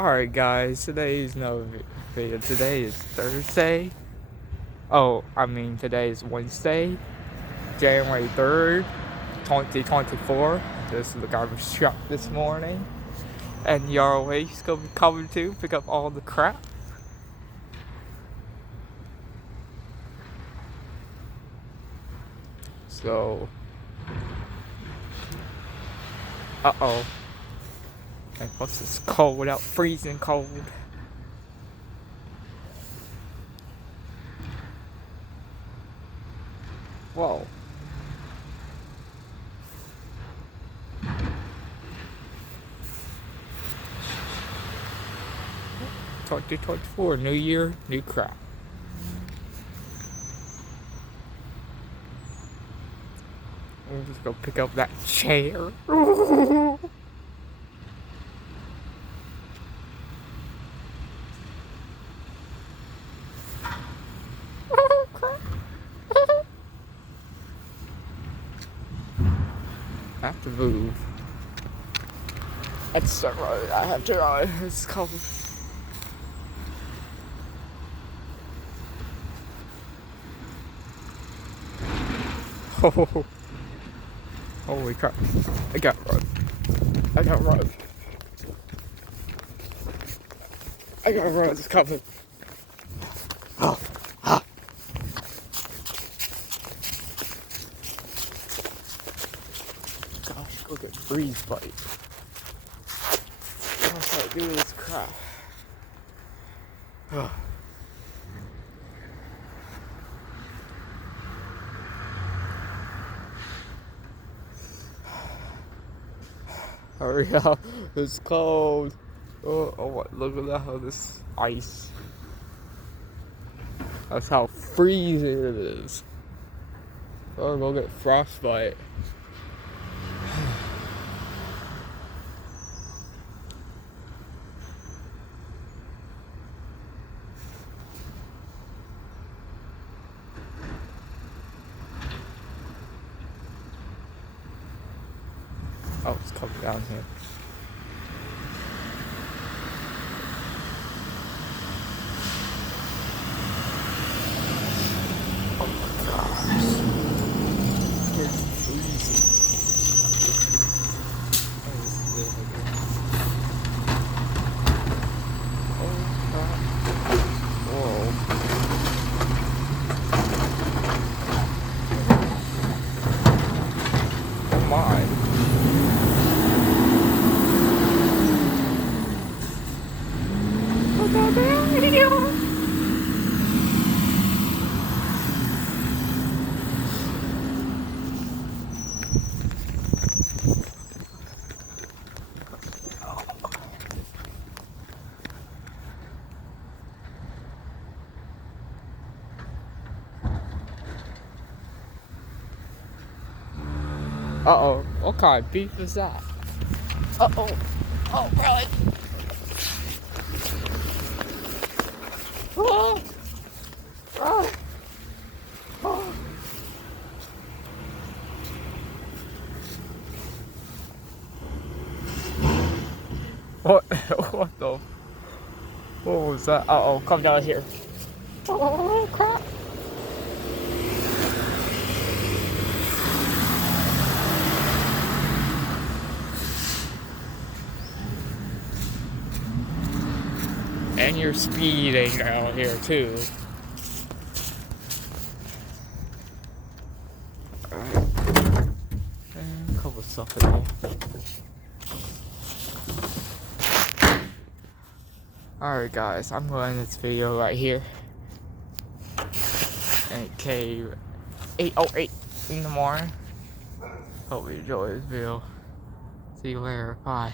Alright guys, today's no video. Today is Thursday. Oh, I mean today is Wednesday, January 3rd, 2024. This is the garbage truck this morning. And Yarway's gonna be coming to pick up all the crap. So uh-oh. And plus it's cold out, freezing cold. Whoa. 2024, new year, new crap. I'm just gonna pick up that chair. I have to move. It's the road. I have to ride. It's cold. Oh, holy crap! I got run. I got run. I gotta run. It's coming. Oh, ah. Gosh, go get freeze bite. What do I do with this crap? Hurry up, it's cold. Oh, look at that, this ice. That's how freezing it is. Oh, go get frostbite. Oh, it's coming down here. Oh my gosh. It's freezing. Oh, this is really good. Oh god. Whoa. Oh my. Uh-oh, what kind of beef is that? Uh-oh, oh, run! Oh! Oh! Oh! What? What the? What was that? Uh-oh, come down here. Oh, crap! And you're speeding down here too. And a couple stuff in there. Alright guys, I'm going to end this video right here. Okay, 8:08 in the morning. Hope you enjoyed this video. See you later. Bye.